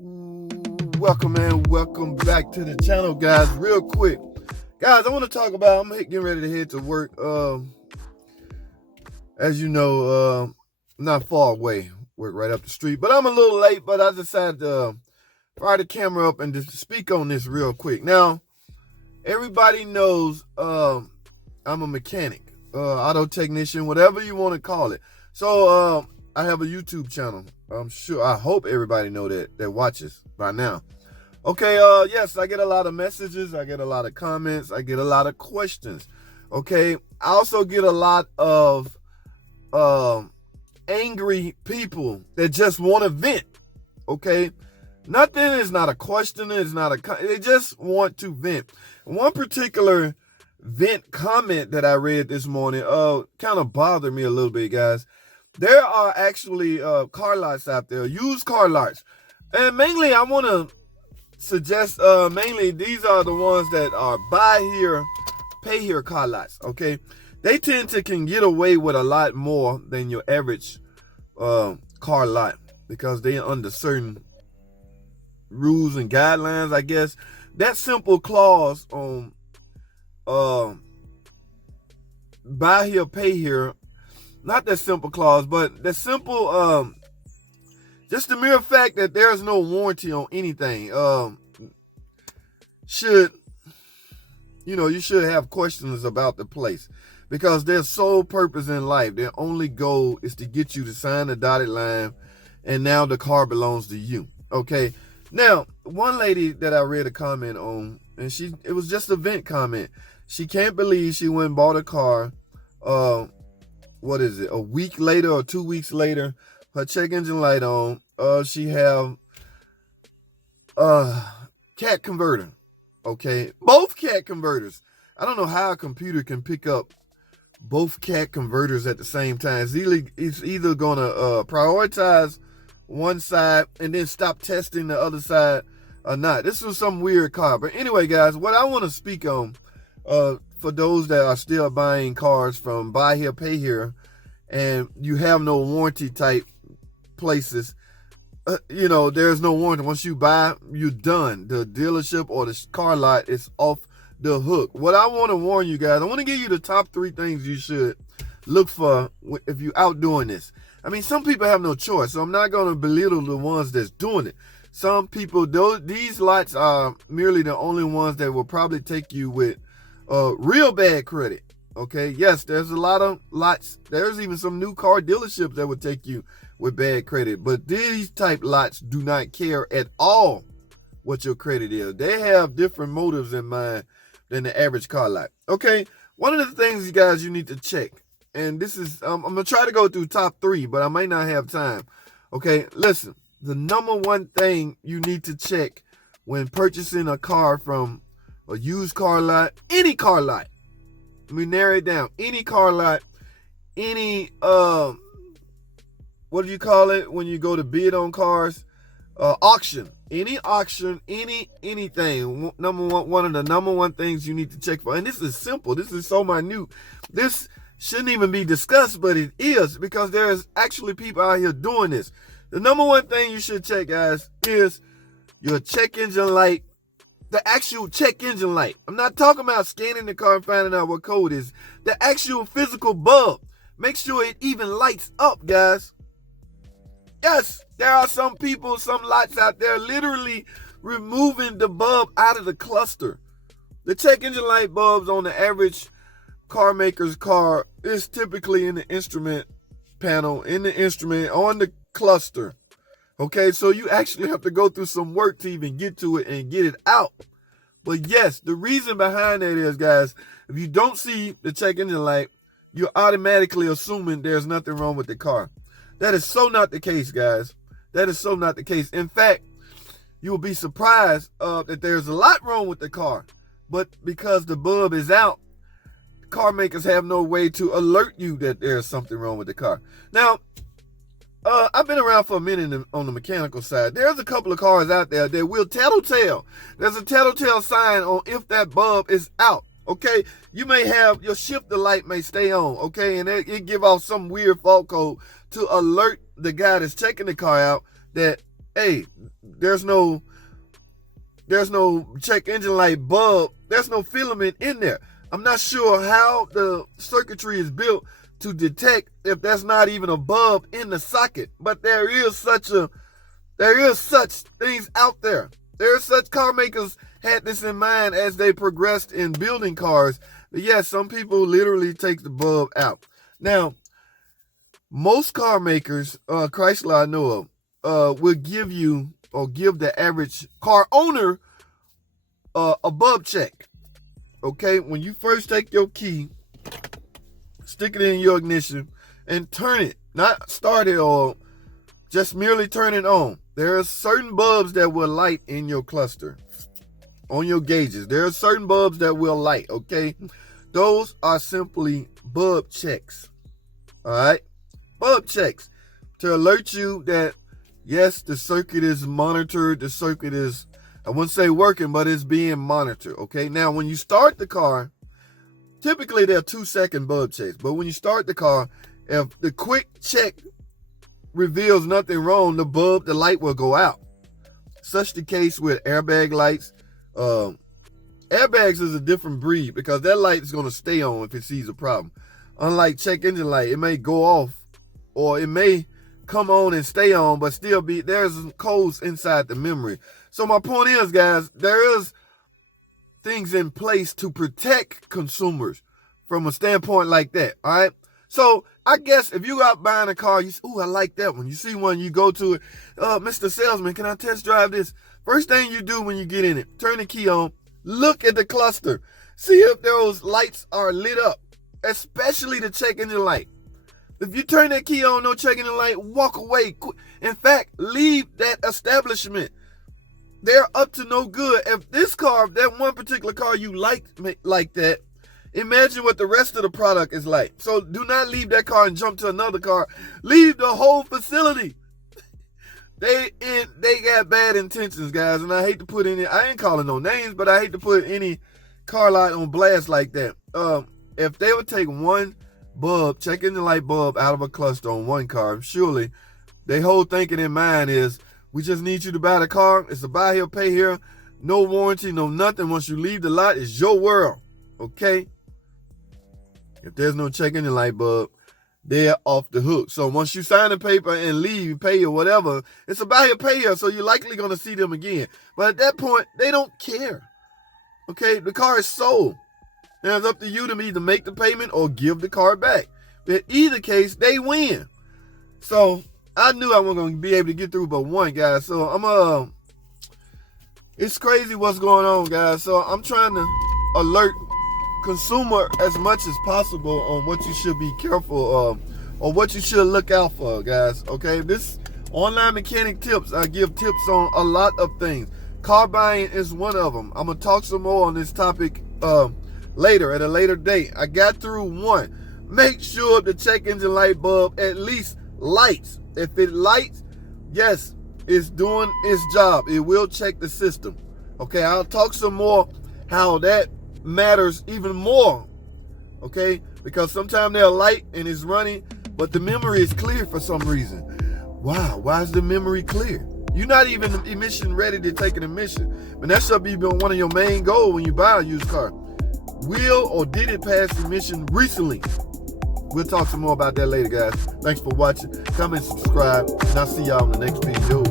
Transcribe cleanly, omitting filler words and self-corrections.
Welcome and welcome back to the channel, guys. Real quick, guys, I want to talk about, I'm getting ready to head to work. As you know, not far away, work right up the street, but I'm a little late, but I decided to fire the camera up and just speak on this real quick. Now, everybody knows I'm a mechanic, auto technician, whatever you want to call it. So I have a YouTube channel. I hope everybody know that watches by now. Okay, yes, I get a lot of messages, I get a lot of comments, I get a lot of questions. Okay, I also get a lot of angry people that just want to vent. Okay, nothing is not a question, it's not they just want to vent. One particular vent comment that I read this morning kind of bothered me a little bit, guys. There are actually car lots out there, used car lots. And mainly I want to suggest, mainly these are the ones that are buy here, pay here car lots, okay? They tend to can get away with a lot more than your average car lot because they are under certain rules and guidelines, I guess. That simple clause on buy here, pay here, not that simple clause, but the simple, just the mere fact that there's no warranty on anything, you should have questions about the place because their sole purpose in life, their only goal is to get you to sign the dotted line, and now the car belongs to you. Okay. Now, one lady that I read a comment on, and it was just a vent comment. She can't believe she went and bought a car, what is it, a week later or 2 weeks later, her check engine light on, she have cat converter, okay, both cat converters. I don't know how a computer can pick up both cat converters at the same time. It's either gonna prioritize one side and then stop testing the other side or not. This was some weird car, but anyway, guys, what I want to speak on, for those that are still buying cars from buy here, pay here, and you have no warranty type places, there's no warranty. Once you buy, you're done. The dealership or the car lot is off the hook. What I want to warn you guys, I want to give you the top 3 things you should look for if you're out doing this. I mean, some people have no choice, so I'm not going to belittle the ones that's doing it. Some people, these lots are merely the only ones that will probably take you with real bad credit. Okay, yes, there's a lot of lots. There's even some new car dealerships that would take you with bad credit, but these type lots do not care at all what your credit is. They have different motives in mind than the average car lot. Okay, one of the things, you guys, you need to check, and this is, I'm gonna try to go through top 3, but I might not have time. Okay, listen, the number one thing you need to check when purchasing a car from a used car lot, any car lot. Let me narrow it down. Any car lot, any, what do you call it when you go to bid on cars? Auction. Any auction, anything. One of the number one things you need to check for. And this is simple. This is so minute. This shouldn't even be discussed, but it is because there's actually people out here doing this. The number one thing you should check, guys, is your check engine light. The actual check engine light. I'm not talking about scanning the car and finding out what code is. The actual physical bulb. Make sure it even lights up, guys. Yes, there are some people, some lots out there literally removing the bulb out of the cluster. The check engine light bulbs on the average car maker's car is typically in the instrument panel, on the cluster. Okay, so you actually have to go through some work to even get to it and get it out. But yes, the reason behind that is, guys, if you don't see the check engine light, you're automatically assuming there's nothing wrong with the car. That is so not the case, guys. That is so not the case. In fact, you will be surprised that there's a lot wrong with the car. But because the bulb is out, car makers have no way to alert you that there's something wrong with the car. Now, I've been around for a minute on the mechanical side. There's a couple of cars out there that will tattletale. There's a tattletale sign on if that bulb is out. Okay, you may have your shifter light may stay on. Okay, and it give off some weird fault code to alert the guy that's checking the car out that, hey, there's no check engine light bulb. There's no filament in there. I'm not sure how the circuitry is built to detect if that's not even a bulb in the socket. But there is such things out there. There are such car makers had this in mind as they progressed in building cars. But yes, some people literally take the bulb out. Now, most car makers, Chrysler I know of, will give you or give the average car owner a bulb check. Okay, when you first take your key, stick it in your ignition and turn it, not start it or just merely turn it on. There are certain bulbs that will light in your cluster, on your gauges. There are certain bulbs that will light, okay? Those are simply bulb checks, all right? Bulb checks to alert you that, yes, the circuit is monitored. The circuit is, I wouldn't say working, but it's being monitored, okay? Now, when you start the car, typically they're 2-second bulb checks. But when you start the car, if the quick check reveals nothing wrong, the light will go out. Such the case with airbag lights. Airbags is a different breed because that light is going to stay on if it sees a problem. Unlike check engine light, it may go off or it may come on and stay on, but still there's codes inside the memory. So my point is, guys, there is things in place to protect consumers from a standpoint like that, all right? So I guess if you go out buying a car, you say, "Ooh, I like that one." You see one, you go to it. "Mr. Salesman, can I test drive this?" First thing you do when you get in it, turn the key on, look at the cluster, see if those lights are lit up, especially the check engine light. If you turn that key on, no check engine light, walk away. In fact, leave that establishment. They're up to no good. If this car, that one particular car you like that, imagine what the rest of the product is like. So do not leave that car and jump to another car. Leave the whole facility. They got bad intentions, guys, and I hate to put I ain't calling no names, but I hate to put any car lot on blast like that. If they would take one bulb, check engine light bulb out of a cluster on one car, surely their whole thinking in mind is, we just need you to buy the car. It's a buy here, pay here, no warranty, no nothing. Once you leave the lot, it's your world, okay? If there's no check engine light bulb, they're off the hook. So once you sign the paper and leave, pay or whatever, it's a buy here, pay here, so you're likely going to see them again. But at that point, they don't care, okay? The car is sold. Now it's up to you to either make the payment or give the car back. In either case, they win. So I knew I wasn't going to be able to get through but one, guys. So it's crazy what's going on, guys. So I'm trying to alert consumer as much as possible on what you should be careful of or what you should look out for, guys. Okay, this online mechanic tips, I give tips on a lot of things. Car buying is one of them. I'm going to talk some more on this topic later, at a later date. I got through one. Make sure the check engine light bulb at least lights. If it lights, yes, it's doing its job. It will check the system. Okay, I'll talk some more how that matters even more. Okay, because sometimes they're light and it's running, but the memory is clear for some reason. Wow, why is the memory clear? You're not even emission ready to take an emission. But that should be one of your main goals when you buy a used car. Will or did it pass emission recently? We'll talk some more about that later, guys. Thanks for watching. Comment, subscribe, and I'll see y'all in the next video.